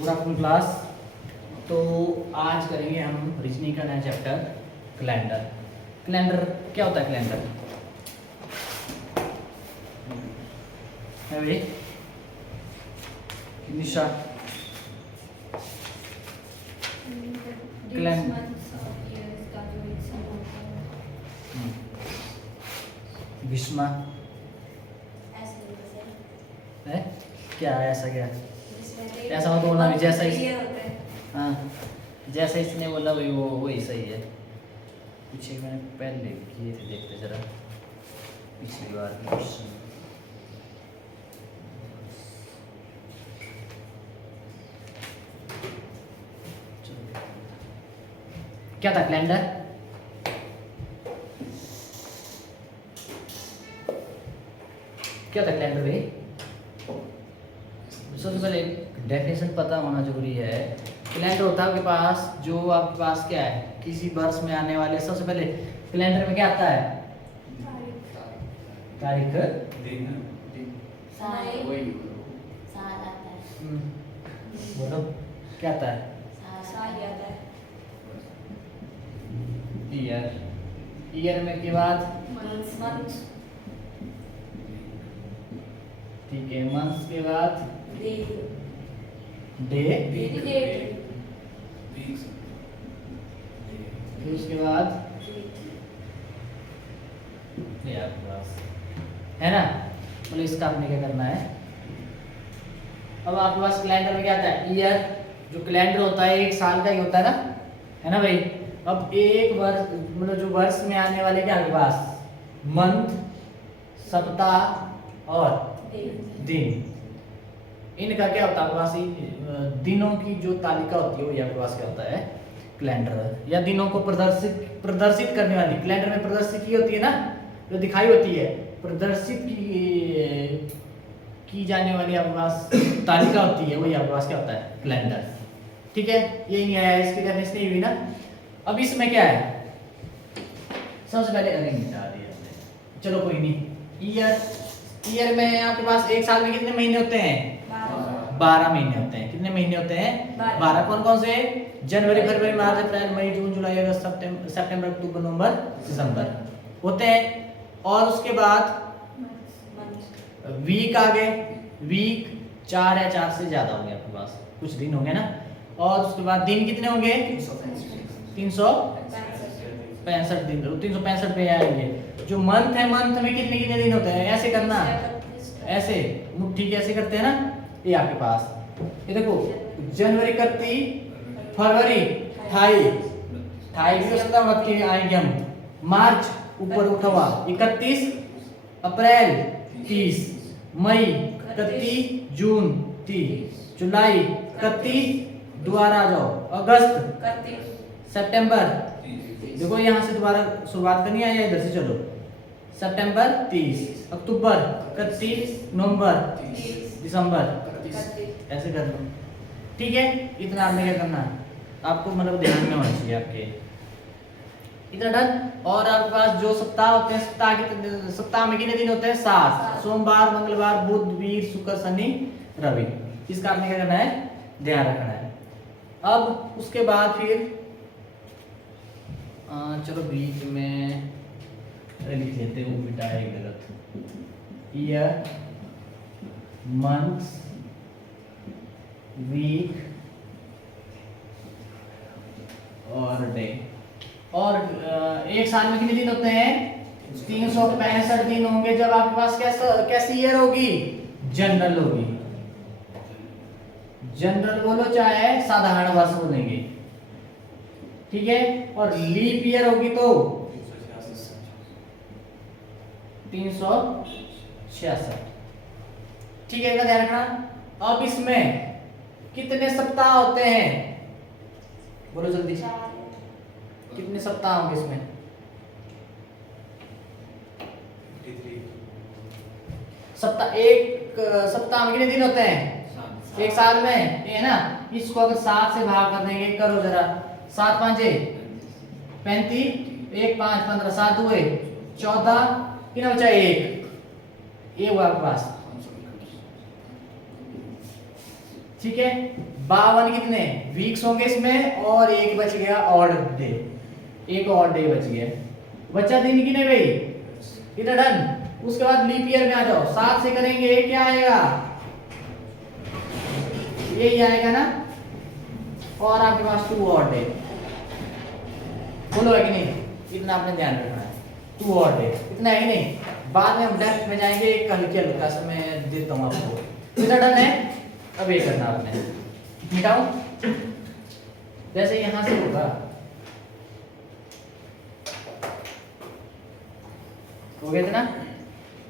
Good afternoon class. तो आज करेंगे हम रीजनिंग का नया चैप्टर कैलेंडर। कैलेंडर क्या होता है? कैलेंडर है भाई निशा। विस्मा है क्या? ऐसा क्या? ऐसा मत बोलना भी, जैसा ही हाँ जैसा इसने बोला वही वही सही है। पीछे मैंने पहले किए थे, देखते जरा पिछली बार के क्वेश्चन। क्या था कैलेंडर? क्या था कैलेंडर भाई? सबसे पहले डेफिनेशन पता होना जरूरी है। कैलेंडर होता है आपके पास, जो आपके पास क्या है, किसी वर्ष में आने वाले। सबसे पहले कैलेंडर में क्या आता है? तारीख, बोलो क्या आता है? ईयर। ईयर में के बाद ठीक है, मंथ्स के बाद डे, फिर उसके बाद आपके पास है ना। बोले इसका आपने क्या करना है? अब आपके पास कैलेंडर में क्या आता है? ईयर। जो कैलेंडर होता है एक साल का ही होता है ना भाई। अब एक वर्ष मतलब जो वर्ष में आने वाले क्या आपके पास? मंथ, सप्ताह और दिन। इनका क्या होता है आपके पास? दिनों की जो तालिका होती है वो आपके पास क्या होता है? कैलेंडर। या दिनों को प्रदर्शित करने वाली, कैलेंडर में प्रदर्शित की होती है ना, जो दिखाई होती है, प्रदर्शित की जाने वाली आपके पास तालिका होती है, वही आपके पास क्या होता है? कैलेंडर। ठीक है, ये नहीं आया, इसकी डेफिनेशन नहीं हुई ना। अब इसमें क्या है? सबसे पहले अरे मिटा दिया हमने, चलो कोई नहीं। ईयर में आपके पास एक साल में कितने महीने होते हैं? 12 महीने होते हैं। कितने महीने होते हैं? 12। कौन कौन से? जनवरी, फरवरी, मार्च, अप्रैल, मई, जून, जुलाई, अगस्त, सितंबर, अक्टूबर, नवंबर, दिसंबर होते हैं। और उसके बाद वीक आ गए। वीक 4 या 4 से ज्यादा होंगे आपके पास, कुछ दिन होंगे ना। और उसके बाद दिन कितने होंगे? 365 दिन। 365 पे आएंगे। जो मंथ है, मंथ में कितने कितने दिन होते हैं? ऐसे करना, ऐसे मुट्ठी कैसे करते हैं ना, ये आपके पास। ये देखो, जनवरी 31, फरवरी 28 भी हो सकता मत के आएंगे हम। मार्च ऊपर उठा हुआ 31, अप्रैल 30, मई 31, जून 30, जुलाई 31, दोबारा आ जाओ, अगस्त 31, सितंबर देखो यहाँ से दोबारा शुरुआत करनी है या इधर से चलो। सितंबर 30, अक्टूबर 31, नवंबर 30, दिसंबर 31, ऐसे कर लो। ठीक है, इतना आपने क्या करना है? आपको मतलब ध्यान में होना चाहिए आपके, इतना डन। और आपके पास जो सप्ताह होते हैं, सप्ताह में कितने दिन होते हैं? 7। सोमवार, मंगलवार, बुध, वीर, शुक्र, शनि, रवि। इसका आपने क्या करना है? ध्यान रखना है। अब उसके बाद फिर चलो बीच में लिख लेते हैं, वो मिटाए गलत। ईयर, मंथ, वीक और डे। और एक साल में कितने दिन होते हैं? 365 दिन होंगे। जब आपके पास कैसी ईयर होगी? जनरल होगी। जनरल बोलो चाहे साधारण वर्ष बोलेंगे, ठीक है। और लीप ईयर होगी तो 366, ठीक है, इसका ध्यान रखना। अब इसमें कितने सप्ताह होते हैं? बोलो जल्दी, कितने सप्ताह होंगे इसमें? सप्ताह, एक सप्ताह में कितने दिन होते हैं? एक साल में, ये है ना। इसको अगर 7 से भाग कर देंगे, करो जरा। 7 5 35, 1 5 15, 7 हुए 14, कितना बचा? 1 ये हुआ आपके पास, ठीक है। 52 कितने वीक्स होंगे इसमें, और एक बच गया ऑड डे, एक और डे बच गया, बचा दिन कितने भाई, इधर डन। उसके बाद लीप ईयर में आ जाओ, 7 से करेंगे क्या आएगा, यही आएगा ना, और आपके पास 2 और डे, बोलो है कि नहीं, इतना आपने ध्यान रखना है, 2 और डे, इतना है कि नहीं। बाद में हम डेप्थ में जाएंगे, एक हल्की हल्का सा मैं देता हूँ आपको, इधर डन है। अब ये करना आपने, मिटाओ, जैसे यहां से होगा, हो गया था ना,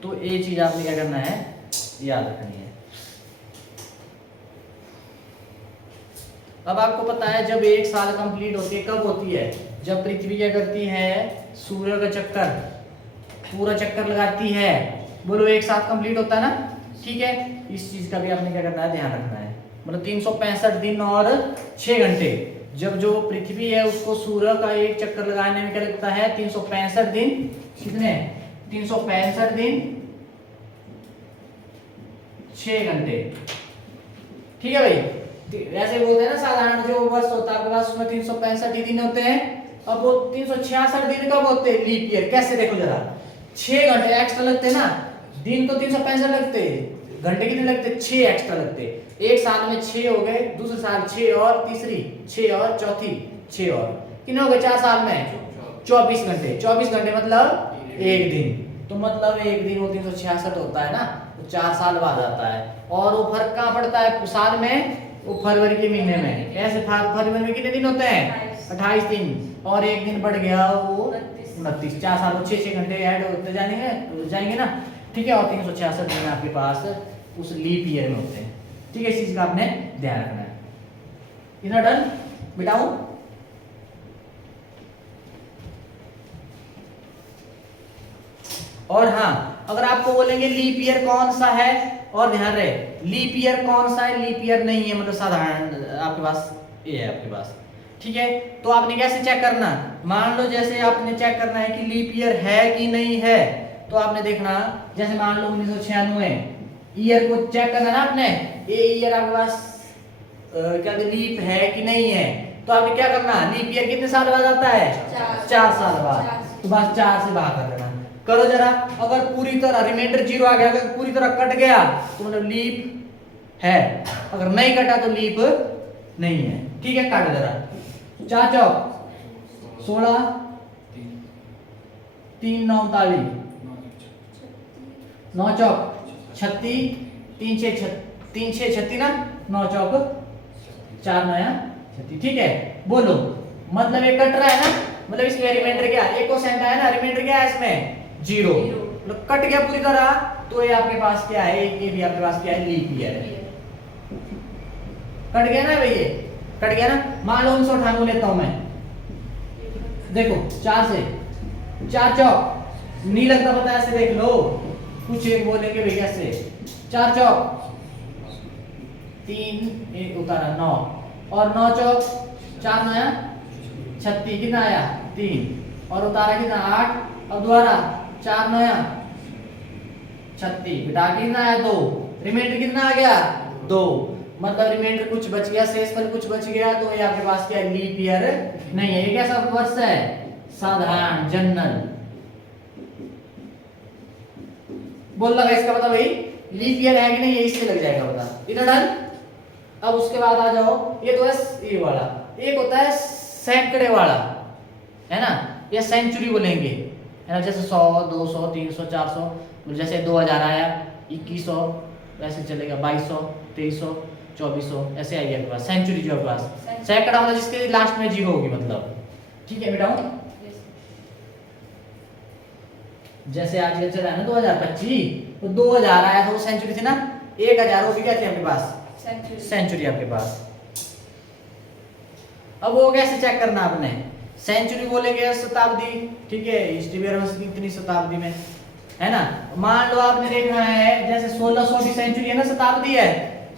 तो ये चीज आपने क्या करना है, याद रखनी है। अब आपको पता है जब 1 साल कंप्लीट होती है, कब होती है, जब पृथ्वी क्या करती है, सूर्य का चक्कर, पूरा चक्कर लगाती है, बोलो 1 साल कंप्लीट होता है ना, ठीक है। इस चीज का भी आपने क्या करना है, ध्यान रखना है, मतलब 365 दिन और 6 घंटे, जब जो पृथ्वी है उसको सूर्य का एक चक्कर लगाने में क्या लगता है, 365 दिन, कितने, 365 दिन 6 घंटे, ठीक है भाई। ऐसे बोलते हैं ना, साधारण जो वर्ष होता है आपके पास उसमें 365 ही दिन होते हैं, अब वो 366 दिन कब होते हैं, लीप ईयर, कैसे देखो जरा, 6 घंटे एक्स्ट्रा लगते हैं ना, दिन तो 365 लगते, घंटे कितने लगते, 6 एक्स्ट्रा लगते, एक साल में 6 हो गए, दूसरे साल 6 और तीसरी 6 और चौथी 6 और कितने हो गए, 4 साल में 24 घंटे, 24 घंटे मतलब एक दिन, तो मतलब एक दिन वो 366 होता है ना, तो 4 साल बाद आता है। और वो फर्क कहाँ पड़ता है साल में, वो फरवरी के महीने में, ऐसे फरवरी में कितने दिन होते हैं, 28 दिन, और एक दिन बढ़ गया वो 29, 4 साल में 6 घंटे ऐड होते जाएंगे ना, ठीक है। और 366 दिन आपके पास उस लीप ईयर में होते हैं, ठीक है। इस चीज का आपने ध्यान रखना है, इतना डन, मिटाओ। और हाँ, अगर आपको बोलेंगे लीप ईयर कौन सा है, और ध्यान रहे लीप ईयर कौन सा है, लीप ईयर नहीं है, मतलब साधारण आपके पास ये है आपके पास, ठीक है। तो आपने कैसे चेक करना, मान लो जैसे आपने चेक करना है कि लीप ईयर है कि नहीं है, तो आपने देखना, जैसे मान लो 1996 ईयर को चेक करना ना आपने, ये ईयर आपके पास क्या लीप है कि नहीं है, तो आपने क्या करना, लीप ईयर कितने साल बाद आता है, 4 साल बाद, तो बस 4 से भाग कर देना, करो जरा। अगर पूरी तरह रिमाइंडर 0 आ गया, अगर पूरी तरह कट गया तो मतलब लीप है, अगर नहीं कटा तो लीप नहीं है, ठीक है। काटो जरा, 4 चौक 16, 3 9 39, 9 चौक 36, 3 6 36 ना, 9 चौक 4 9 36, ठीक है। बोलो मतलब ये कट रहा है ना, मतलब इसमें रिमाइंडर क्या, 1% आया ना, रिमाइंडर क्या है इसमें 0, मतलब कट गया पूरी तरह, तो ये आपके पास क्या है, ये भी आपके पास क्या है, लीप ईयर है, कट गया ना भाई, ये कट गया ना। मान लो 1998 लेता हूं मैं, देखो 4 से 4 चौक नहीं लगता, पता ऐसे देख लो, कुछ एक बोलेंगे भैया से, 4 चौक 3 एक उतारा 9, और 9 चौक 4 9 36, कितना आया 3, और उतारा कितना 8, अब दोबारा 4 9 36, घटा के कितना आया 2, रिमाइंडर कितना आ गया 2, मतलब रिमाइंडर कुछ बच गया, शेषफल कुछ बच गया, तो ये आपके पास क्या लीप ईयर नहीं है। ये कैसा वर्ष है, साधारण जनरल, बोल लगा इसका पता भाई, लीप ईयर है कि नहीं, ये इससे लग जाएगा पता, इधर डन। अब उसके बाद आ जाओ, ये तो है ये वाला, एक होता है सैकड़े वाला, है ना, या सेंचुरी बोलेंगे, है ना, जैसे 100 200 300 400, जैसे 2000 आया, 2100 वैसे चलेगा, 2200 2300 2400 ऐसे आएगी आपके पास सेंचुरी, जो आपके पास सैकड़ा मतलब जिसके लास्ट में 0 होगी, मतलब, ठीक है बेटा। जैसे आज चल रहा है ना 2025, तो 2000 आया था वो सेंचुरी थी ना, 1000 वो भी क्या थी आपके पास, सेंचुरी आपके पास। अब वो कैसे चेक करना आपने, सेंचुरी बोलेंगे शताब्दी, ठीक है, हिस्ट्री में कितनी शताब्दी में, है ना। मान लो आपने देखना है जैसे 1600 की सेंचुरी है ना, शताब्दी है,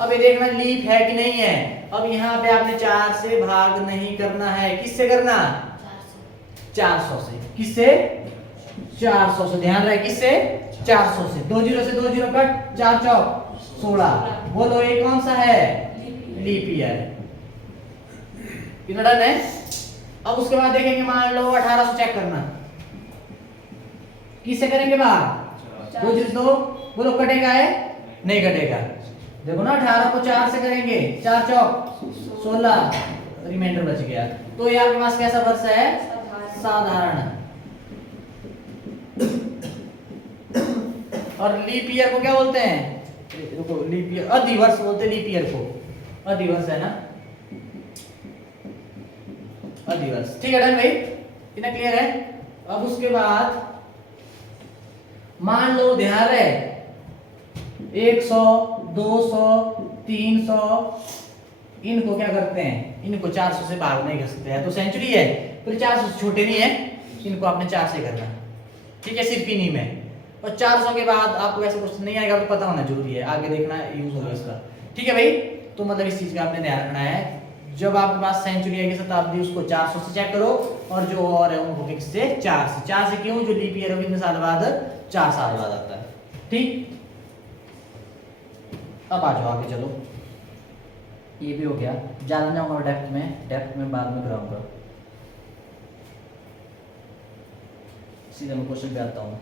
अब ये देखना लीप है कि नहीं है। अब यहाँ पे आपने 4 से भाग नहीं करना है, किससे करना, 400 से, किससे 400 से, ध्यान रहे किससे 400 से, 2 0 से 2 0 कट, 4 चौक 16, बोलो ये कौन सा है, लीप ईयर। इतना डन है। अब उसके बाद देखेंगे, मान लो 1800 चेक करना, किससे करेंगे बाहर? 2 जीरो 2, बोलो कटेगा है? नहीं कटेगा। देखो ना 18 को 4 से करेंगे, 4 चौक 16, रिमाइंडर बच गया। तो ये आपके पास कैसा वर्ष है? साधारण। और लीप ईयर को क्या बोलते हैं? देखो लीप ईयर, अधिवर्ष बोलते हैं लीप ईयर को, अधिवर्ष है ना, अधिवर्ष। ठीक है डन भाई, इतना क्लियर है। अब उसके बाद मान लो ध्यान रहे 100 200 300, इनको क्या करते हैं? इनको 400 से भाग नहीं कर सकते हैं, तो सेंचुरी है फिर 400 से छोटे नहीं है, इनको आपने 4 से करना। ठीक है, सिर्फ इन्हीं में। और 400 के बाद आपको ऐसा क्वेश्चन नहीं आएगा तो पता होना जरूरी है, आगे देखना यूज होगा इसका। ठीक है भाई, तो मतलब इस चीज का आपने ध्यान रखना है, जब आपके पास सेंचुरी आएगी शताब्दी उसको 400 से चेक करो, और जो और है उनको किससे? 4 से। 4 से क्यों? जो लीप ईयर हो कितने साल बाद? 4 साल बाद आता है। ठीक, अब आ जाओ आगे चलो, ये भी हो गया। ज्यादा जाऊंगा डेप्थ में बाद में कराऊंगा, सीधा मैं क्वेश्चन पे आता हूँ।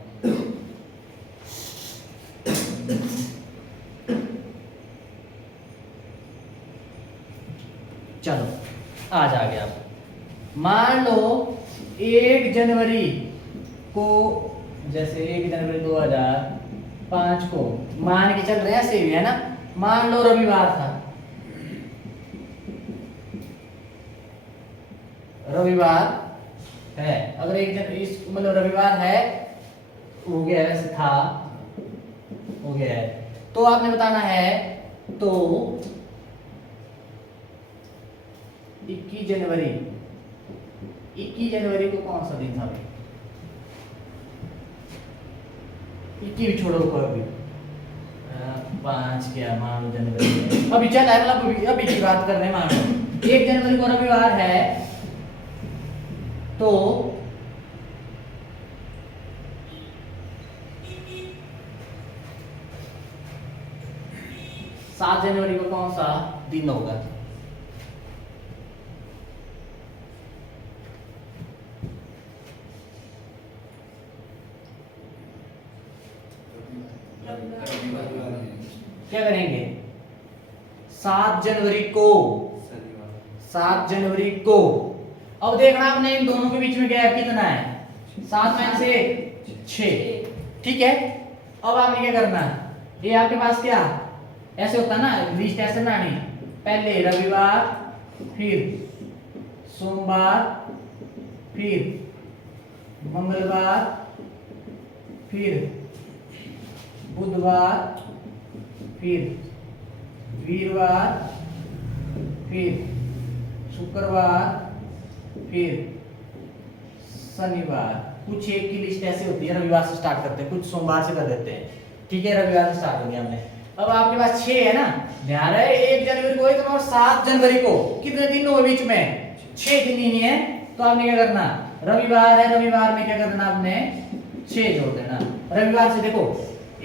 चलो आज आ गया। मान लो 1 जनवरी को, जैसे 1 जनवरी 2005 को मान के चल रहे हैं, ऐसे ही है ना, मान लो रविवार था, रविवार है। अगर 1 जनवरी इस मतलब रविवार है, हो गया वैसे था, हो गया है, तो आपने बताना है तो 21 जनवरी को कौन सा दिन था भाई? 21 भी छोड़ो ऊपर, अभी 5 क्या मान लो जनवरी, अभी चल है मतलब अभी की बात कर रहे हैं। मान लो 1 जनवरी को रविवार है, तो 7 जनवरी को कौन सा दिन होगा? क्या करेंगे? 7 जनवरी को, 7 जनवरी को। अब देखना आपने इन दोनों के बीच में गैप कितना है? 7 में से 6। ठीक है, अब आपने क्या करना, ये आपके पास क्या ऐसे होता है ना, लिस्ट ऐसे बनानी, पहले रविवार, फिर सोमवार, फिर मंगलवार, फिर बुधवार, फिर वीरवार, फिर शुक्रवार, फिर शनिवार। कुछ एक की लिस्ट ऐसे होती है, रविवार से स्टार्ट करते हैं, कुछ सोमवार से कर देते हैं। ठीक है, रविवार से स्टार्ट हो गया हमने। अब आपके पास 6 है ना, ध्यान है 1 जनवरी को है, तो 7 जनवरी को कितने दिन हो बीच में? 6 दिन ही है। तो आपने क्या करना, रविवार है, रविवार में क्या करना आपने? 6 जोड़ देना। रविवार से देखो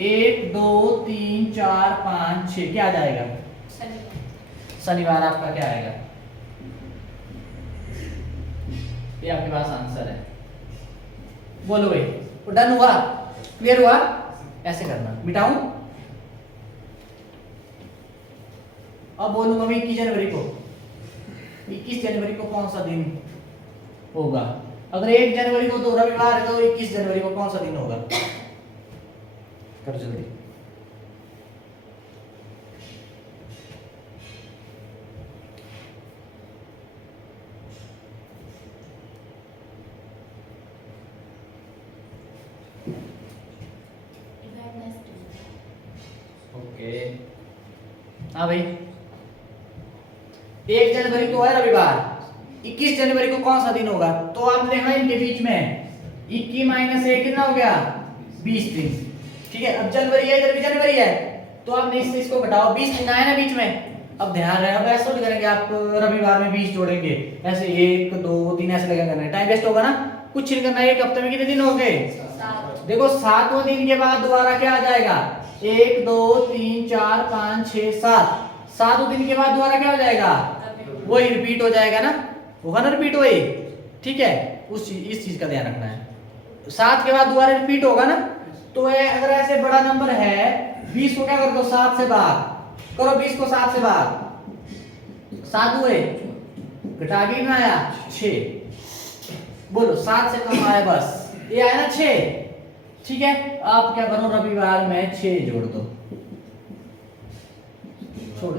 1 2 3 4 5 6, क्या आ जाएगा? शनिवार आपका क्या आएगा? ये आपके पास आंसर है। बोलो भाई, वो डन हुआ? क्लियर हुआ? ऐसे करना, मिटाऊं? अब बोलूंगा मैं 21 जनवरी को, 21 जनवरी को कौन सा दिन होगा? अगर 1 जनवरी को तो रविवार है, तो 21 जनवरी को कौन सा दिन होगा? कर जल्दी। ओके, हाँ भाई 1 जनवरी को है रविवार, 21 जनवरी को कौन सा दिन होगा? तो आपने देखना इनके बीच में 21 माइनस 1 कितना हो गया? 20 दिन। ठीक है, अब जनवरी है, इधर भी जनवरी है, तो आपने इससे इसको घटाओ, 20 दिन आए ना बीच में। अब ध्यान रहे, अब ऐसा करेंगे आप, रविवार में 20 जोड़ेंगे, ऐसे 1 2 3 ऐसे लगा करना है, टाइम वेस्ट होगा ना, कुछ नहीं करना। एक हफ्ते में कितने दिन हो गए? 7। देखो 7वें दिन के बाद दोबारा क्या आ जाएगा? 1 2 3 4 5 6 7, 7 दिन के बाद दोबारा क्या हो जाएगा, वही रिपीट हो जाएगा ना, होगा ना रिपीट वही, ठीक है। इस चीज का ध्यान रखना है। 7 के बाद दोबारा रिपीट होगा ना, तो अगर ऐसे बड़ा नंबर है 20 को क्या कर दो 7 से भाग करो, 20 को 7 से भाग, 7 हुए, घटा के ना आया 6, बोलो 7 से कम आया बस, ये आया ना 6, ठीक है। आप क्या करो रविवार में 6 जोड़ दो, छोड़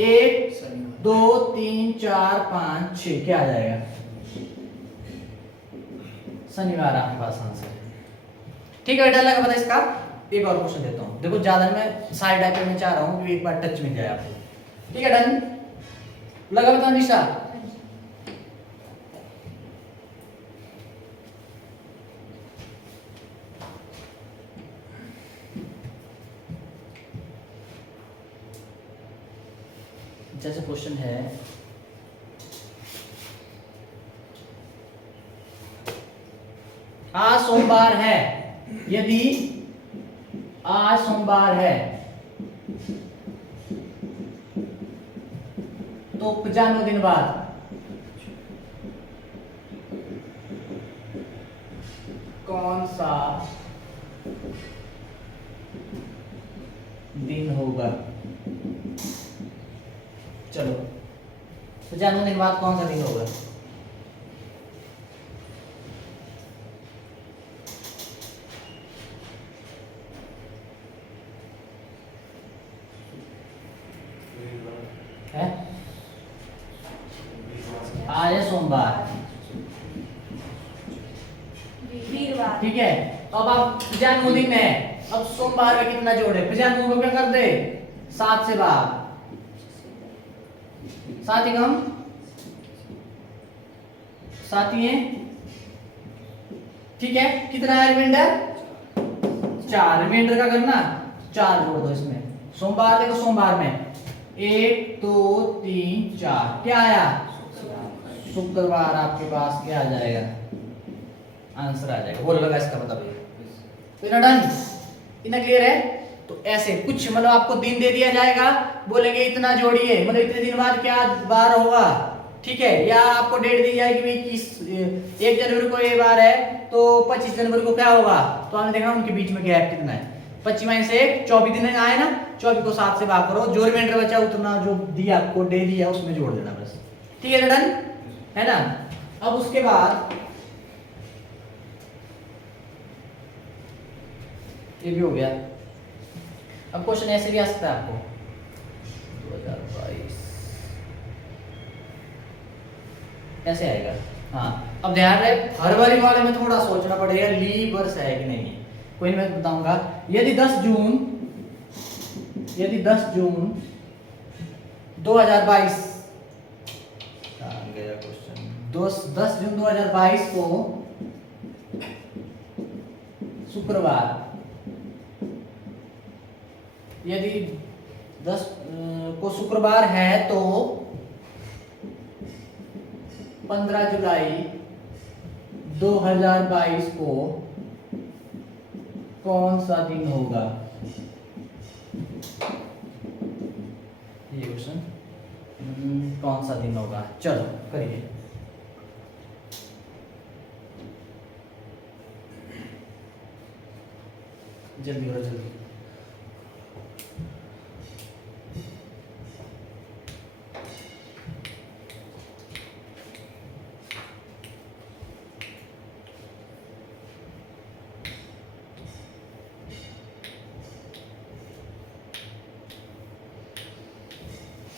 1 2 3 4 5 6, क्या आ जाएगा, शनिवार आपके पास आंसर है, ठीक है। बेटा लगा पता इसका। एक और क्वेश्चन देता हूँ, देखो ज्यादा मैं साइड टाइप में चाह रहा हूँ कि एक बार टच मिल जाए आपको, ठीक है। डन लगा पता निशा। जैसे क्वेश्चन है, आज सोमवार है, यदि आज सोमवार है तो 95 दिन बाद कौन सा दिन होगा, चलो 95 दिन बाद कौन सा दिन होगा, है आज है सोमवार, वीरवार, ठीक है। अब आप 95 दिन है, अब सोमवार का कितना जोड़े, 95 को क्या कर दे 7 से भाग, 7 ही कम 7 ही है, ठीक है। कितना है रिमाइंडर 4, रिमाइंडर का करना 4 जोड़ दो इसमें, सोमवार देखो सोमवार में 1 2 3 4, क्या आया शुक्रवार, आपके पास क्या आ जाएगा आंसर आ जाएगा, बोल लगा इसका मतलब, तो इतना डन, इतना क्लियर है। तो ऐसे कुछ मतलब आपको दिन दे दिया जाएगा, बोलेंगे इतना जोड़िए, मतलब इतने दिन बाद क्या बार होगा, ठीक है। या आपको डेट दी जाएगी भाई 1 जनवरी को ये बार है तो 25 जनवरी को क्या होगा, तो आपने देखा उनके बीच में गैप कितना है, 25 माइनस 1 24 दिन आए ना, 24 को 7 से भाग करो, जो रिमाइंडर बचा उतना जो दिया आपको डे दिया उसमें जोड़ देना बस, ठीक है डन है ना। अब उसके बाद ये भी हो गया। अब क्वेश्चन ऐसे भी आ सकता है आपको 2022 ऐसे आएगा, हाँ। अब ध्यान रहे फरवरी वाले में थोड़ा सोचना पड़ेगा लीप वर्ष है कि नहीं, कोई मैं बताऊंगा। यदि 10 जून 2022 गया क्वेश्चन, 10 जून 2022 को शुक्रवार, यदि 10 को शुक्रवार है तो 15 जुलाई 2022 को कौन सा दिन होगा, ये क्वेश्चन कौन सा दिन होगा, चलो करिए। जल्दी करो जल्दी।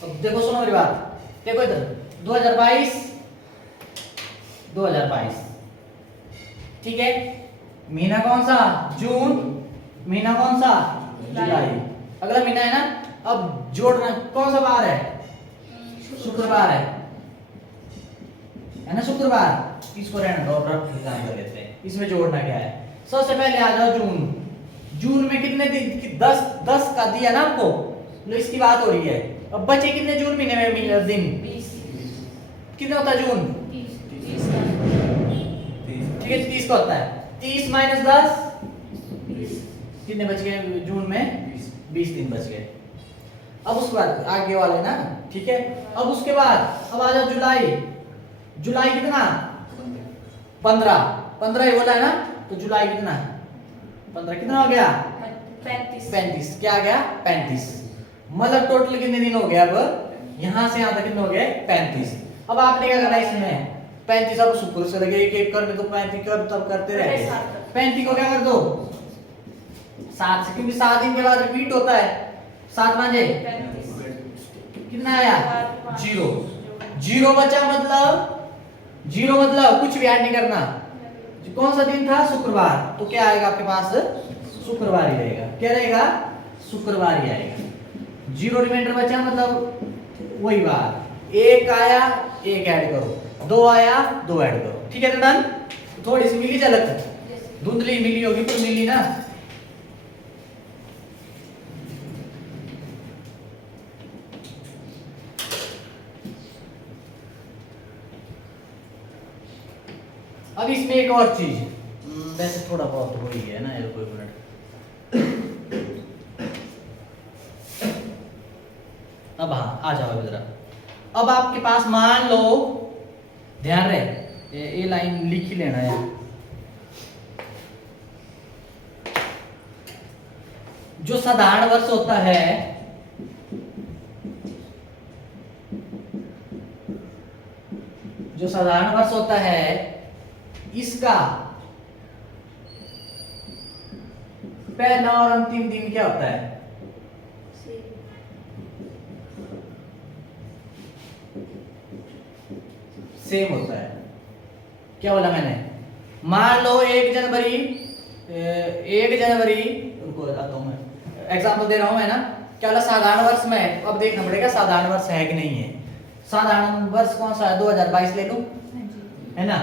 अब देखो सुनो मेरी बात, देखो इधर 2022 ठीक है। महीना कौन सा जून, महीना कौन सा जुलाई, अगला महीना है ना। अब जोड़ना कौन सा बार है, शुक्रवार है ना शुक्रवार, इसको रहने दो, रफ काम कर लेते हैं। इसमें जोड़ना क्या है, सबसे पहले आ जाओ जून, जून में कितने दिन 10 का दिया ना आपको, लो इसकी बात हो रही है। अब बचे कितने जून महीने में दिन, 20 कितने होता है जून, 30 ठीक है 30 का होता है। 30 माइनस 10 कितने बच गए जून में, 20 दिन बच गए। अब उसके बाद आगे वाले ना, ठीक है। अब उसके बाद अब आ जाओ जुलाई। जुलाई कितना? 15। 15 ही बोला है ना, तो जुलाई कितना? 15 कितना हो गया? 35। 35। क्या आ गया? 35। मतलब टोटल कितने दिन हो गए? अब यहां से यहां तक कितने हो गए? 35। अब आपने क्या करना है इसमें? 35 अब शुक्र से लगे एक एक करने, तो 35 कर तब करते रहे। 35 को क्या कर दो? 7 से, क्योंकि 7 दिन के बाद रिपीट होता है। 7 मांझे 35। कितना आया? 0। 0 बचा, मतलब 0 मतलब कुछ भी ऐड नहीं करना। कौन सा दिन था? शुक्रवार। तो क्या आएगा आपके पास? शुक्रवार ही रहेगा। क्या रहेगा? शुक्रवार ही आएगा। 0 रिमाइंडर बचा, मतलब वही बात। 1 आया 1 ऐड करो, 2 आया 2 ऐड करो। ठीक है, तो डन। थोड़ी सी मिली झलक, धुंधली मिली होगी पर मिली ना। अब इसमें एक और चीज, वैसे थोड़ा बहुत हो ही है ना, ये कोई मिनट। अब हाँ, आ जाओ अभी जरा। अब आपके पास मान लो, ध्यान रहे, ये लाइन लिख ही लेना है। जो साधारण वर्ष होता है, जो साधारण वर्ष होता है, इसका पहला और अंतिम दिन क्या होता है? सेम होता है। क्या बोला मैंने? मान लो 1 जनवरी, 1 जनवरी, रुको आता हूं मैं, एग्जाम्पल दे रहा हूं मैं ना। क्या बोला? साधारण वर्ष में, अब देखना पड़ेगा साधारण वर्ष है कि नहीं है। साधारण वर्ष कौन सा है? 2022 ले लूं, है ना?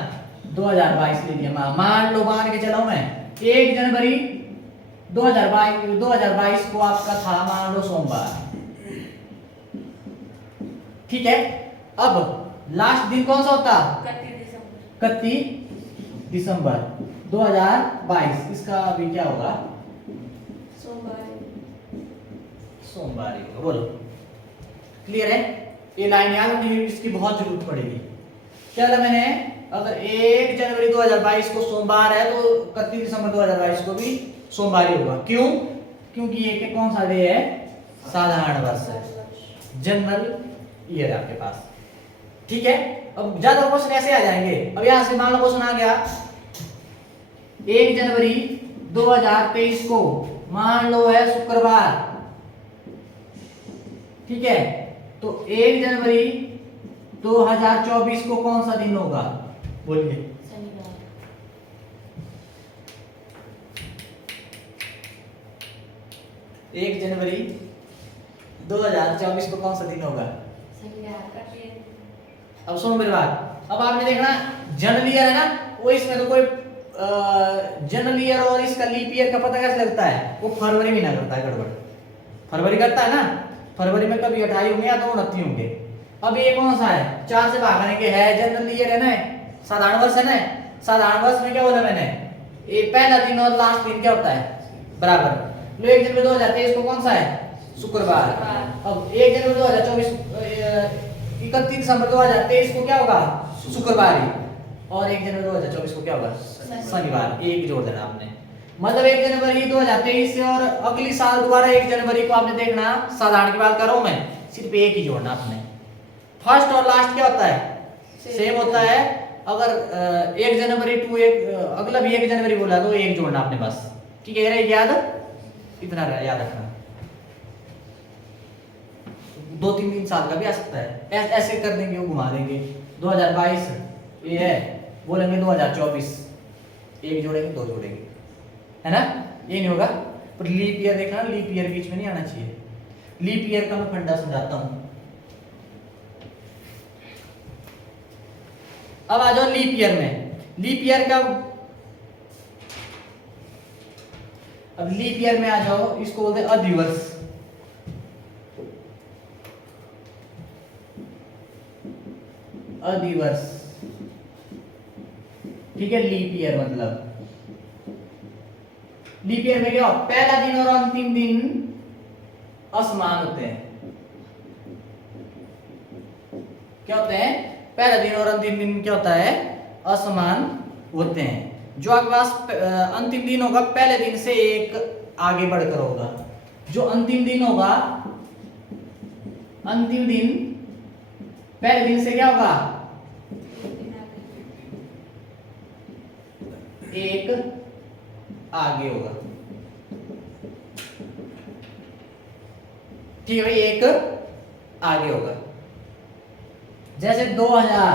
2022 ले लिया। मान लो, मान के चलाऊं मैं 1 जनवरी 2022 को आपका था मान लो सोमवार। ठीक है। अब लास्ट दिन कौन सा होता? 31 दिसंबर 2022। इसका अभी क्या होगा? सोमवार ही होगा। बोलो, क्लियर है? ये लाइन याद रखनी है, इसकी बहुत जरूरत पड़ेगी। क्या था मैंने? अगर 1 जनवरी 2022 को सोमवार है, तो 31 दिसंबर 2022 को भी सोमवार ही होगा। क्यों? क्योंकि ये के कौन सा डे है? साधारण वर्ष है, जनरल ईयर आपके पास। ठीक है। अब ज्यादा क्वेश्चन ऐसे आ जाएंगे। अब यहां से मान लो क्वेश्चन आ गया 1 जनवरी 2023 को, मान लो है शुक्रवार। ठीक है, तो 1 जनवरी 2024 को कौन सा दिन होगा? बोलिए। 1 जनवरी 2024 को कौन सा दिन होगा? अब सोमवार। अब आपने देखना जनरल ईयर है ना, वो इसमें तो कोई जनरल ईयर और इसका लीप ईयर का पता कैसे लगता है? वो फरवरी में ना करता है गड़बड़। फरवरी करता है ना, फरवरी में कभी 28 होंगे या तो 29 होंगे। अब ये कौन सा है? 4 से भागने के है, जनरल ईयर है ना, साधारण वर्ष है ना। साधारण वर्ष में क्या बोला मैंने? ये पहला दिन और लास्ट दिन क्या होता है? बराबर। लो 1 जनवरी 2023 को कौन सा है? शुक्रवार। अब 1 जनवरी 2024 31 दिसंबर 2023 को क्या होगा? शुक्रवार ही। और 1 जनवरी 2024 को क्या होगा? शनिवार। एक जोड़ देना आपने, मतलब 1 जनवरी 2023 से और अगली साल दोबारा 1 जनवरी को आपने देखना। साधारण की बात कर रहा हूं मैं, सिर्फ एक ही जोड़ना आपने। फर्स्ट और लास्ट क्या होता है? सेम होता है। अगर 1 जनवरी टू एक अगला भी 1 जनवरी बोला तो एक जोड़ना आपने बस। ठीक है, रहे याद? इतना याद रखना। 2-3 दिन साल का भी आ सकता है, ऐसे कर देंगे, वो घुमा देंगे। 2022 ये है, बोलेंगे 2024, एक जोड़ेंगे 2 जोड़ेंगे, है ना? ये नहीं होगा। पर लीप ईयर देखना, लीप ईयर बीच में नहीं आना चाहिए। लीप ईयर का मैं फंडा समझाता हूं। अब आ जाओ लीप ईयर में। लीप ईयर का, अब लीप ईयर में आ जाओ, इसको बोलते हैं अधिवर्ष। अधिवर्ष, ठीक है। लीप ईयर मतलब, लीप ईयर में क्या हो? पहला दिन और अंतिम दिन असमान होते हैं। क्या होते हैं, पहला दिन और अंतिम दिन क्या होता है, असमान होते हैं। जो आपके पास अंतिम दिन होगा पहले दिन से एक आगे बढ़कर होगा। जो अंतिम दिन होगा, अंतिम दिन पहले दिन से क्या होगा, एक आगे होगा। ठीक है भाई, एक आगे होगा। जैसे 2000,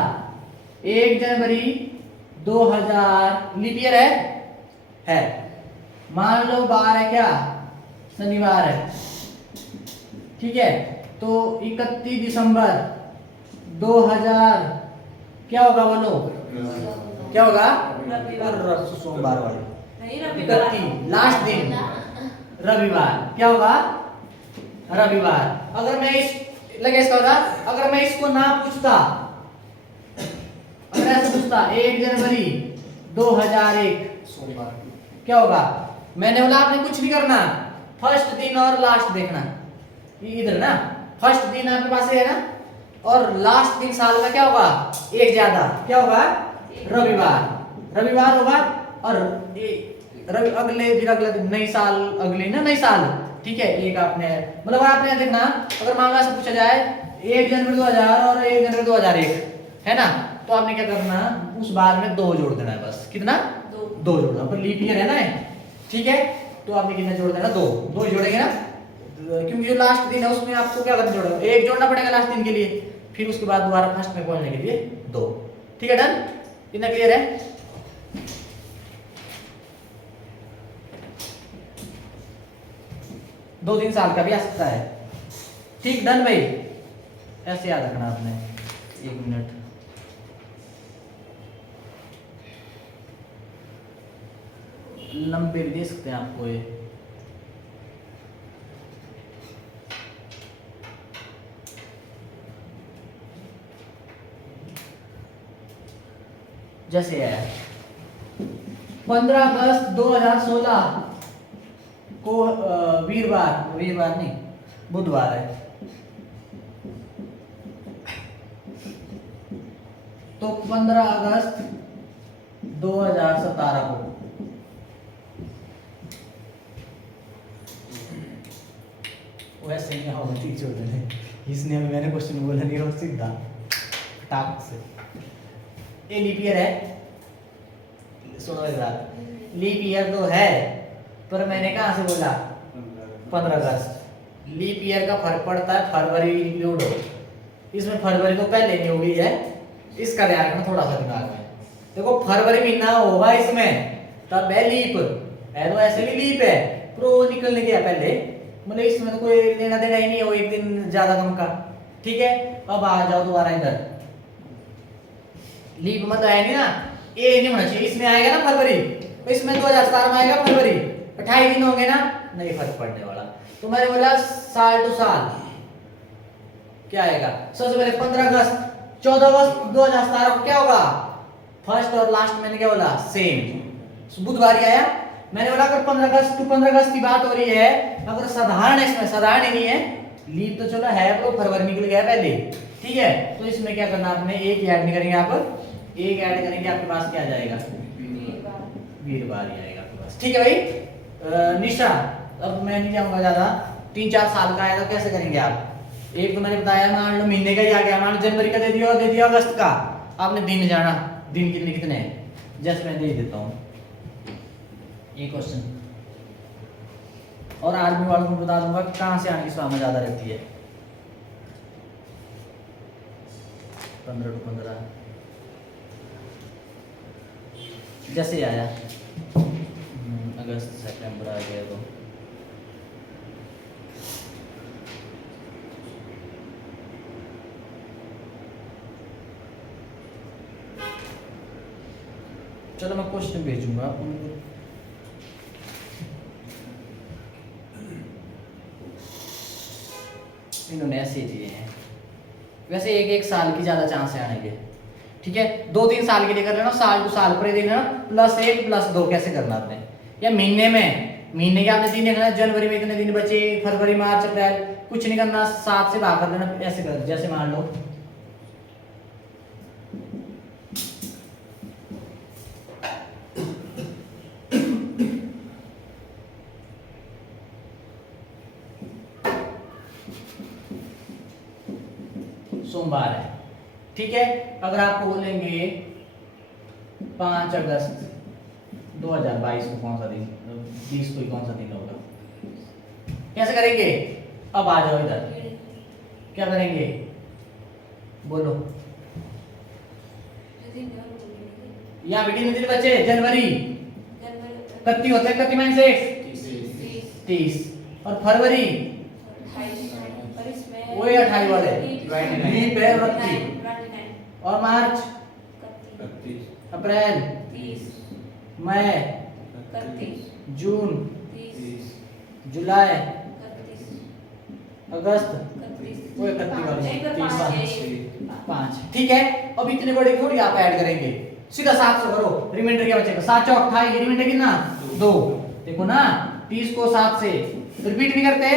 1 जनवरी 2000 लीप ईयर है। मान लो बार है क्या, शनिवार है, ठीक है। तो 31 दिसंबर 2000 क्या होगा बोलो, क्या होगा, सोमवार वाले, नहीं, रविवार। 31 लास्ट दिन रविवार, क्या होगा, रविवार। अगर मैं इस लगे इसका होगा, अगर मैं इसको ना पूछता, अगर ऐसे पूछता 1 जनवरी 2001 सोमवार, क्या होगा। मैंने बोला आपने कुछ नहीं करना, फर्स्ट दिन और लास्ट देखना, इधर ना, फर्स्ट दिन आपके पास है ना, और लास्ट दिन साल का क्या होगा, एक ज्यादा, क्या होगा, रविवार। रविवार होगा और अगले दिन, अगले दिन नई साल, अगले ना नई साल, ठीक है। एक आपने मतलब आपने देखना, अगर मामला से पूछा जाए 1 जनवरी 2000 और 1 जनवरी 2001 है ना, तो आपने क्या करना, उस बार में 2 जोड़ देना है बस। कितना, 2 जोड़ना, पर लीप ईयर है ना, ठीक है। तो आपने कितना जोड़ देना, 2 ही जोड़ेंगे ना, क्योंकि जो लास्ट दिन है उसमें आपको क्या करना, जोड़ेगा, 1 जोड़ना पड़ेगा लास्ट दिन के लिए, फिर उसके बाद दोबारा फर्स्ट में पहुंचने के लिए 2। ठीक है, डन, इतना क्लियर है। दो 3 साल का भी आ सकता है, ठीक, डन भाई, ऐसे याद रखना आपने। 1 मिनट, लंबे भी दे सकते हैं आपको ये, जैसे है 15 अगस्त 2016 को वीरवार नहीं, बुधवार है, तो 15 अगस्त 2017 को वैसे नहीं होगा, ठीक छोड़ देने, इसने अभी मैंने क्वेश्चन बोला नहीं, रोज सीधा टाक से। ये लीप ईयर है, सुनो इस बात, लीप ईयर तो है, पर मैंने कहा से बोला 15 अगस्त। लीप ईयर का फर्क पड़ता है, फरवरी इंक्लूड हो, इसमें फरवरी तो पहले नहीं हुई है, इसका ध्यान रखना थोड़ा सा दिमाग में। देखो फरवरी महीना होगा इसमें, तब है लीप है, तो ऐसे भी लीप है, प्रो निकलने गया पहले, मतलब इसमें तो कोई लेना देना ही नहीं हो, एक दिन ज्यादा कम का, ठीक है। अब आ जाओ दोबारा इधर, लीप मतलब है नहीं ना, ये नहीं होना चाहिए, इसमें आएगा ना फरवरी, तो इसमें 2017 में आएगा फरवरी, 28 दिन होंगे ना, नहीं फर्क पड़ने वाला। तो मैंने बोला साल टू साल क्या आएगा, सबसे पहले 15 अगस्त 14 अगस्त 2017 को क्या होगा, फर्स्ट और लास्ट मैंने क्या बोला, सेम, बुधवार ही आया। मैंने बोला अगर 15 अगस्त टू 15 अगस्त की बात हो रही है, अगर साधारण है, इसमें साधारण ही नहीं है, लीप तो चलो है, तो फरवरी निकल गया पहले, ठीक है। तो इसमें क्या करना आपने, एक ही ऐड नहीं करेंगे आप, एक ऐड करेंगे, आपके पास क्या आ जाएगा, वीरवार ही आएगा आपके पास, ठीक है भाई। निशा, अब मैं नहीं जाऊंगा ज्यादा, 3-4 साल का आएगा, कैसे करेंगे आप। एक तो मैंने बताया, मान लो महीने का ही आ गया, मान लो जनवरी का दे दिया अगस्त का, आपने दिन जाना, दिन कितने कितने हैं, जैसे मैं दे देता हूँ ये क्वेश्चन, और आर्मी वालों को बता दूंगा कहाँ से आने की संभावना ज्यादा रहती है। 15 to 15 जैसे आया, अगस्त सितंबर आ गया, तो चलो मैं क्वेश्चन भेजूंगा उनको, इन्होंने ऐसे दिए हैं। वैसे एक साल की ज्यादा चांस है आने के, ठीक है। 2-3 साल के लिए कर लेना, साल टू साल पर देखना, +1 +2 कैसे करना आपने, या महीने में, महीने के आपने दिन देखना, जनवरी में इतने दिन बचे, फरवरी मार्च अप्रैल, कुछ नहीं करना, 7 से भाग कर देना, ऐसे कर, जैसे मान लो सोमवार है। ठीक है, अगर आपको बोलेंगे 5 अगस्त 2022 को कौन सा दिन, 20 को कौन सा दिन होगा, कैसे करेंगे? अब आ जाओ इधर, क्या करेंगे बोलो। यहाँ बेटी दिन बचे, जनवरी 31 होता है, 31 माइनस 1 30, और फरवरी वही 28 वाले, लीप है 29, और मार्च, अप्रैल, मई, जून, जुलाई, अगस्त, वो 31 वाले 5। ठीक है, अब इतने बड़े थोड़ी आप ऐड करेंगे, सीधा 7 से करो, रिमाइंडर क्या बचेगा? 7 चौक 28, रिमाइंडर कितना 2। देखो ना 30 को 7 से रिपीट नहीं करते,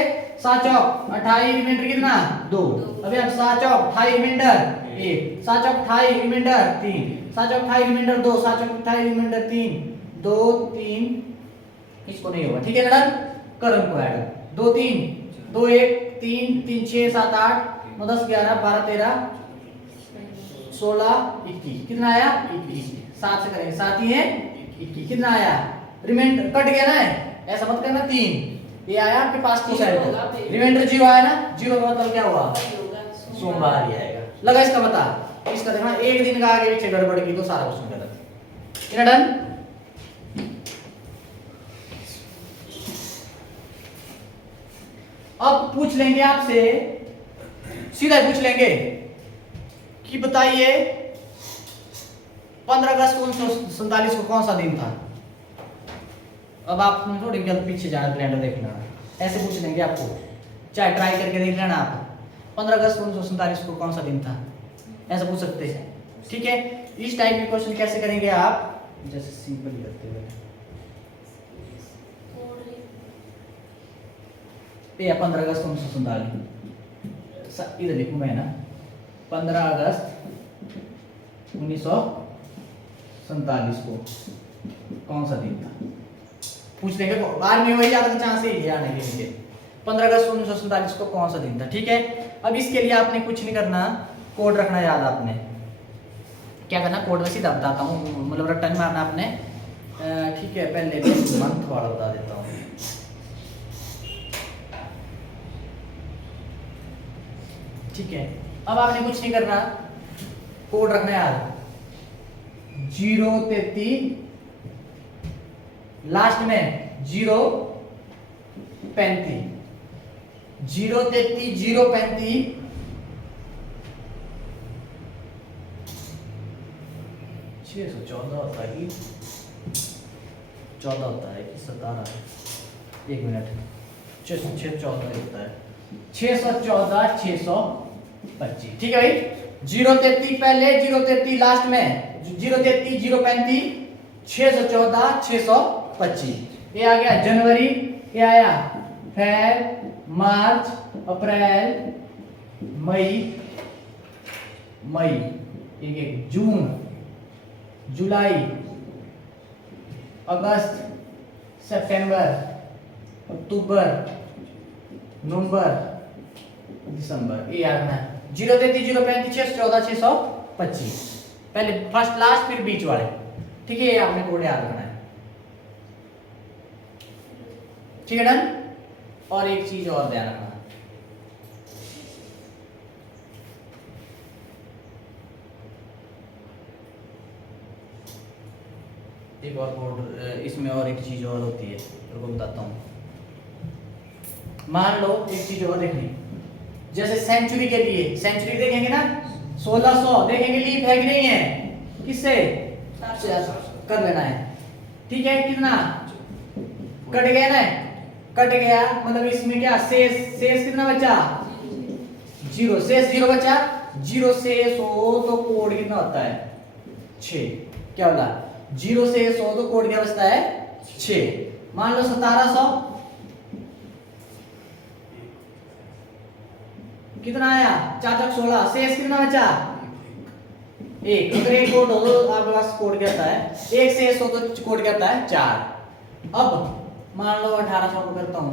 7 चौक 28, रिमाइंडर कितना 2। अभी हम 7 चौक 28, रिमाइंडर 1, 7 चौक 28, रिमाइंडर 3, 7 चौक 28, रिमाइंडर 2, 7 चौक 28, रिमाइंडर 3, 2 3, इसको नहीं होगा। ठीक है ना, करम को ऐड 2 3 2 1 3 3 6 7 8 9 10 11 12 13 16 21, कितना आया 21। 7 से करेंगे, 7 ही है 21, कितना आया? रिमाइंडर कट गया ना, ऐसा मत करना 3, ये आया आपके पास की साइड, रिमाइंडर 0 आया ना, 0 का मतलब क्या हुआ? सोमवार ही आएगा। लगा इसका पता? इसका देखना, एक दिन का आगे पीछे गड़बड़ की तो सारा क्वेश्चन गलत। इतना डन? अब पूछ लेंगे आपसे, सीधा पूछ लेंगे कि बताइए 15 अगस्त 1947 को कौन सा दिन था? अब आप थोड़ी गलत पीछे जाना, कैलेंडर देखना, ऐसे पूछ लेंगे आपको, चाहे ट्राई करके देख लेना आप। 15 अगस्त 1947 को कौन सा दिन था, ऐसा पूछ सकते हैं। ठीक है, इस टाइप के क्वेश्चन कैसे करेंगे आप? जैसे सिंपल ही करते हुए, ये 15 अगस्त 1947, इधर लिखूं मैं ना, 15 अगस्त 1947 को कौन सा दिन था, पूछ लेंगे। आर्मी में ज्यादा चांस है ये आने के लिए। 15 अगस्त 1947 को कौन सा दिन था? ठीक है, अब इसके लिए आपने कुछ नहीं करना, कोड रखना याद। आपने क्या करना, कोड में सीधा बताता हूँ, मतलब रट्टा नहीं मारना आपने। ठीक है, पहले मंथ वाला बता देता हूँ। ठीक है, अब आपने कुछ नहीं करना, कोड रखना याद। 033 लास्ट में 035, 033 035 614 होता है कि 14 होता है कि 17? 1 मिनट, 614 होता है, 614 625। ठीक है भाई, 033 पहले, 033 लास्ट में, 033 035 614 625। ये आ गया जनवरी, ये आया फेब, मार्च, अप्रैल, मई, एक जून, जुलाई, अगस्त, सितंबर, अक्टूबर, नवंबर, दिसंबर। ये याद रखना, 033 035 614 625, पहले फर्स्ट लास्ट फिर बीच वाले। ठीक है, ये आपने कोड याद रखना है। ठीक है, डन? और एक चीज और ध्यान रखना, एक और कोड, इसमें और एक चीज और होती है, रुको बताता हूँ। मान लो एक चीज और देखनी, जैसे सेंचुरी के लिए, सेंचुरी देखेंगे ना 1600 देखेंगे, लीप है कि नहीं है, किससे कर लेना है। ठीक है, कितना कट गया ना, कट गया मतलब इसमें क्या शेष कितना बचा? 0, शेष 0 बचा, 0 शेष हो तो कोड कितना होता है? 6। क्या बोला? 0 शेष हो तो कोड क्या बचता है? 6। मान लो 1700 कितना आया? 4 चौक 16, शेष कितना बचा? 1। अगर एक कोड हो तो आपके पास कोड क्या आता है? 1 शेष हो तो कोड क्या आता है? 4। अब मान लो 1800 को करता हूं,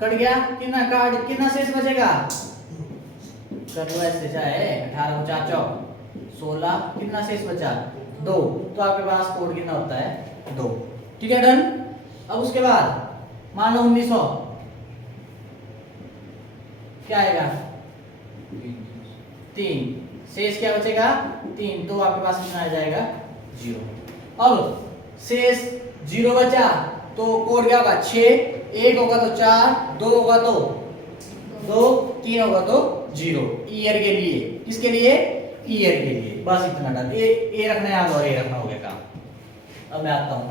कट गया, कितना शेष बचेगा? करो ऐसे जाए 18 को 4 चौक 16 कितना शेष बचा 2 तो आपके पास कोड कितना होता है 2 ठीक है डन। अब उसके बाद मान लो 1900 क्या आएगा 3 शेष क्या बचेगा 3 तो आपके पास कितना आ जाएगा 0। अब शेष 0 बचा तो कोड क्या होगा 6 1 होगा तो 4 2 होगा तो 2 3 होगा तो 0 ईयर के लिए किसके लिए ईयर के लिए बस इतना डन। ए रखना है और ए रखना हो गया काम। अब मैं आता हूं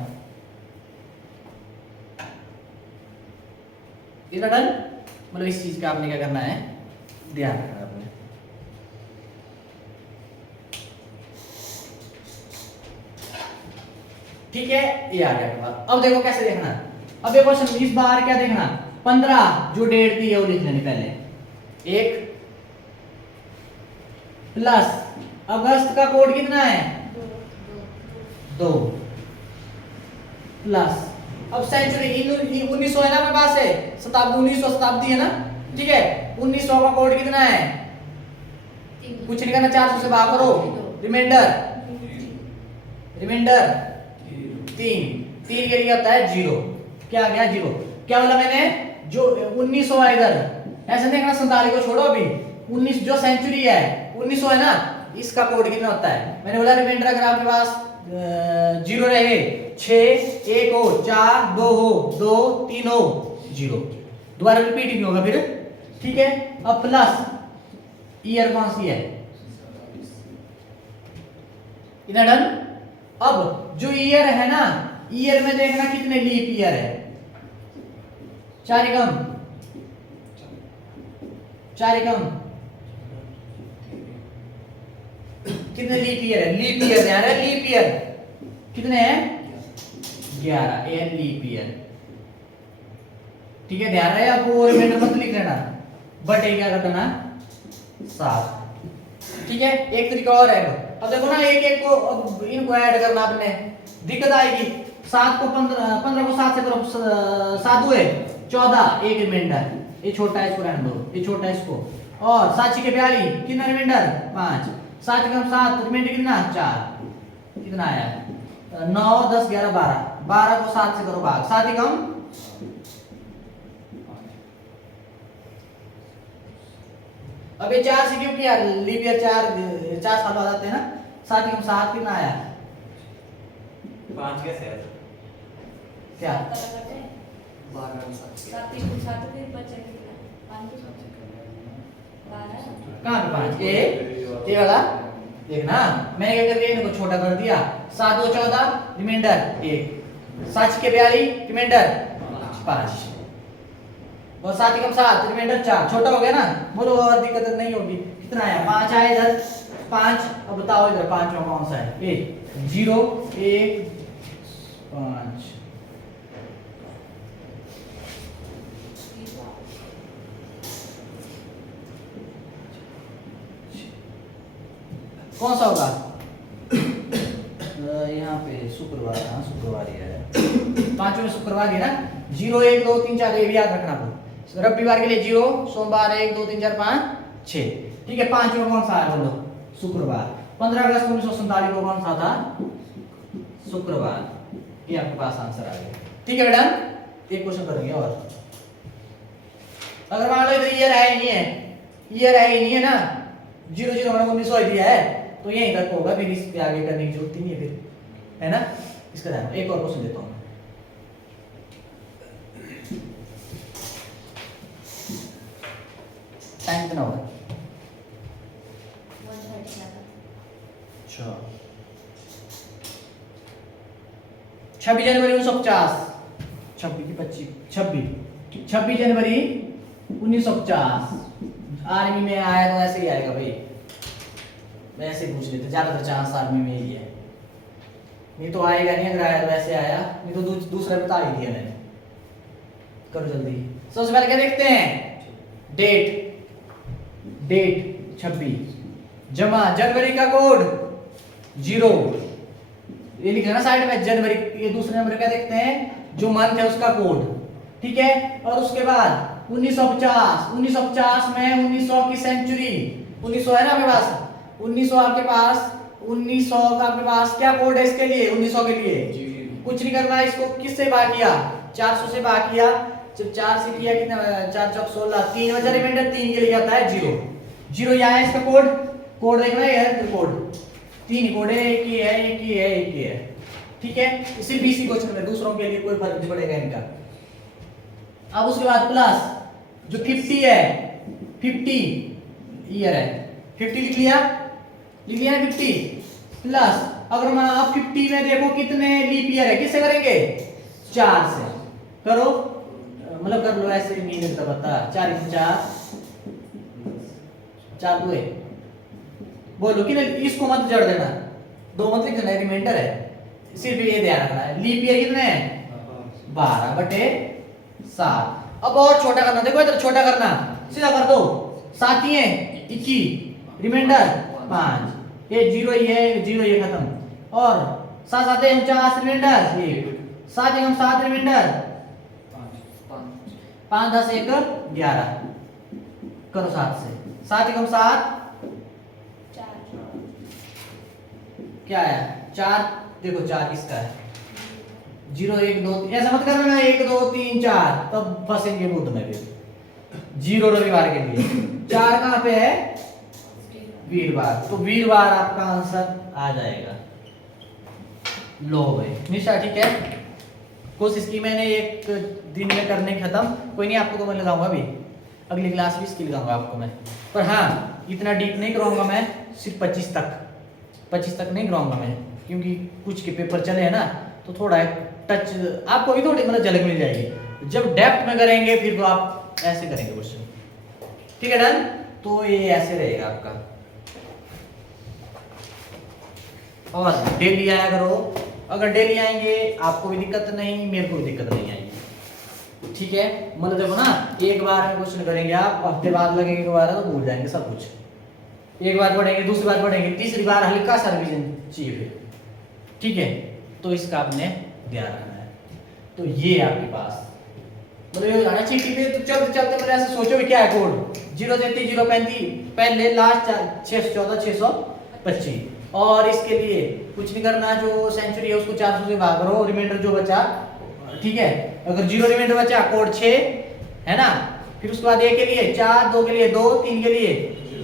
इतना डन मतलब इस चीज का आपने क्या करना है ध्यान रखना है आपने। ठीक है ये आ गया। अब देखो कैसे देखना। अब देखो इस बार क्या देखना 15 जो डेट थी वो लिख लेनी पहले 1 प्लस अगस्त का कोड कितना है 2 प्लस अब सेंचुरी 1900 है ना मेरे पास है शताब्दी 1900 शताब्दी है ना ठीक है 1900 का कोड कितना है कुछ नहीं करना 400 से भाग करो रिमाइंडर 3 के लिए क्या होता है 0 क्या आ गया 0 क्या बोला मैंने जो 1900 है इधर ऐसे देखना 47 को छोड़ो अभी 19 जो सेंचुरी है 1900 है ना इसका कोड कितना होता है मैंने बोला रिमाइंडर अगर आपके पास 0 रहे 6 1 हो 4 2 हो 2 3 हो 0 दोबारा रिपीट नहीं होगा फिर ठीक है। अब प्लस ईयर कौन सी है इधर डन। अब जो ईयर है ना ईयर में देखना कितने लीप ईयर है 4 एकम कितने लीप ईयर है लीप ईयर ध्यान है लीप ईयर कितने हैं 11 एन लीप ईयर ठीक है ध्यान रहे आप वो रिमाइंडर मत लिख लेना बट ये क्या कर देना 7 ठीक है। एक तरीका और है अब देखो ना एक एक को अब इनको ऐड करना आपने दिक्कत आएगी 7 को 15 को 7 से करो 7 हुए 14 एक रिमाइंडर ये छोटा है इसको रहने दो ये छोटा है इसको और 7 के 42 कितना रिमाइंडर 5 7 कम 7 रिमाइंडर कितना 4 कितना आया 9 10 11 12 को 7 से करो भाग 7 ही कम अब ये 4 से क्यों किया लीप ईयर 4 साल बाद आते हैं ना 7 ही कम 7 कितना आया 5 कैसे है क्या 12 कहाँ पे 5 ये वाला देखना मैंने क्या कर दिया इनको छोटा कर दिया 7 2 14 रिमाइंडर 1 7 के 42 रिमाइंडर 5 और 7 कम 7 रिमाइंडर 4 छोटा हो गया ना बोलो और दिक्कत नहीं होगी कितना आया 5 आया इधर 5 अब बताओ इधर 5 में कौन सा है 0 1 5 कौन सा होगा यहाँ पे शुक्रवार हाँ शुक्रवार ही है 5 में शुक्रवार है ना 0 1 2 3 4 ये भी याद रखना आपको रविवार के लिए 0 सोमवार 1 2 3 4 5 6 ठीक है 5 में कौन सा है बोलो शुक्रवार 15 अगस्त 1947 को कौन सा था शुक्रवार ये आपके पास आंसर आ गया ठीक है मैडम एक क्वेश्चन करेंगे और अगर मान लो इधर ईयर है ही नहीं है ना 0 0 1900 दिया है तो यहीं तक होगा फिर इसके आगे करने की जरूरत ही नहीं है फिर है ना इसका ध्यान एक और क्वेश्चन देता हूं टाइम कितना होगा अच्छा 26 जनवरी 1950 26 की 25 26 जनवरी 1950 आर्मी में आया तो ऐसे ही आएगा भाई वैसे पूछ लेते ज्यादातर चांस आर्मी में ही है नहीं तो आएगा नहीं अगर आया तो ऐसे आया नहीं तो दूसरा बता ही दिया मैंने करो जल्दी सबसे पहले क्या देखते हैं डेट 26 जमा जनवरी का कोड 0 ये लिखा ना साइड में जनवरी ये दूसरे नंबर क्या देखते हैं जो मंथ है उसका कोड ठीक है और उसके बाद 1950 में 1900 की सेंचुरी 1900 है ना आपके पास, 1900 आपके पास, 1900 का आपके पास क्या कोड है इसके लिए, 1900 के लिए कुछ नहीं करना है, इसको किससे भाग किया, 400 से भाग किया, जब 4 से किया कितना, 4 चौक 16, 3 बचा रिमाइंडर, 3 के लिए आता है 0, 0 यहाँ है इसका कोड, कोड देखना है कोड, 3 कोड है, एक ही है, एक ही है, एक ही है, ठीक है। सिर्फ इसी क्वेश्चन में, दूसरों के लिए कोई फर्क नहीं पड़ेगा इनका। अब उसके बाद प्लस जो 50 है, 50 ईयर है, 50 लिख लिया ना 50, प्लस अगर मैं आप 50 में देखो कितने लीप ईयर है, किससे करेंगे, 4 से करो, मतलब कर लो, ऐसे नहीं मिलता पता, 4 × 4 2 है, बोलो कि इसको मत जड़ देना, 2 मत लिख देना, रिमाइंडर है, सिर्फ ये ध्यान रखना है। लीप ईयर कितने हैं, 12/7। अब और छोटा करना, देखो इधर छोटा करना, सीधा कर दो, 7 ही है, 21 रिमाइंडर 5, ये 0 ही है, 0 ही है, खत्म। और 7 7 49 रिमाइंडर 1, 7 × 7 रिमाइंडर 5 10 1 11, करो 7 से, 7 × 7 क्या है, 4, देखो 4 किसका है, 0 1 2, ऐसा मत करना 1 2 3 4, तब फंसेंगे बुद्ध में फिर, 0 रविवार के लिए, 4 कहाँ पे है, वीरवार, तो वीरवार आपका आंसर आ जाएगा। लो भाई निशा, ठीक है, कोशिश की मैंने एक दिन में करने की खत्म, कोई नहीं, आपको तो मैं लगाऊंगा अभी, अगली क्लास भी इसकी लगाऊंगा आपको मैं, पर हाँ इतना डीप नहीं कराऊंगा मैं, सिर्फ 25 तक नहीं कराऊंगा मैं, क्योंकि कुछ के पेपर चले हैं ना, तो थोड़ा टच आपको भी थोड़ी मतलब झलक मिल जाएगी, जब डेप्थ में करेंगे फिर तो आप ऐसे करेंगे क्वेश्चन, ठीक है डन। तो ये ऐसे रहेगा आपका, और डेली आया करो, अगर डेली आएंगे आपको भी दिक्कत नहीं, मेरे को भी दिक्कत नहीं आएगी, ठीक है। मतलब देखो ना, एक बार में क्वेश्चन करेंगे आप, हफ्ते बाद लगेंगे दोबारा तो भूल जाएंगे सब कुछ, एक बार पढ़ेंगे, दूसरी बार पढ़ेंगे, तीसरी बार हल्का सा रिवीजन चाहिए फिर, ठीक है। तो इसका आपने ध्यान रखना है। तो ये आपके पास मतलब ये जाना चीटी पे, तो चलते चलते मतलब ऐसे सोचो भी क्या है कोड, 033 035 पहले लास्ट 614 625, और इसके लिए कुछ नहीं करना, जो सेंचुरी है उसको 400 से भाग करो, रिमाइंडर जो बचा, ठीक है, अगर 0 रिमाइंडर बचा कोड 6 है ना, फिर उसके बाद 1 के लिए 4, 2 के लिए 2, 3 के लिए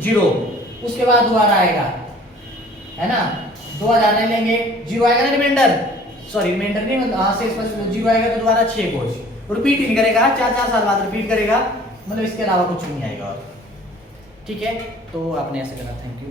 0, उसके बाद दोबारा आएगा, है ना, 2000 नहीं लेंगे, 0 आएगा ना रिमाइंडर, सॉरी रिमाइंडर नहीं, हाँ 0 आएगा तो दोबारा 6 कोड, रिपीट नहीं करेगा, 4 साल बाद रिपीट करेगा, मतलब इसके अलावा कुछ नहीं आएगा और, ठीक है। तो आपने ऐसे करना, थैंक यू।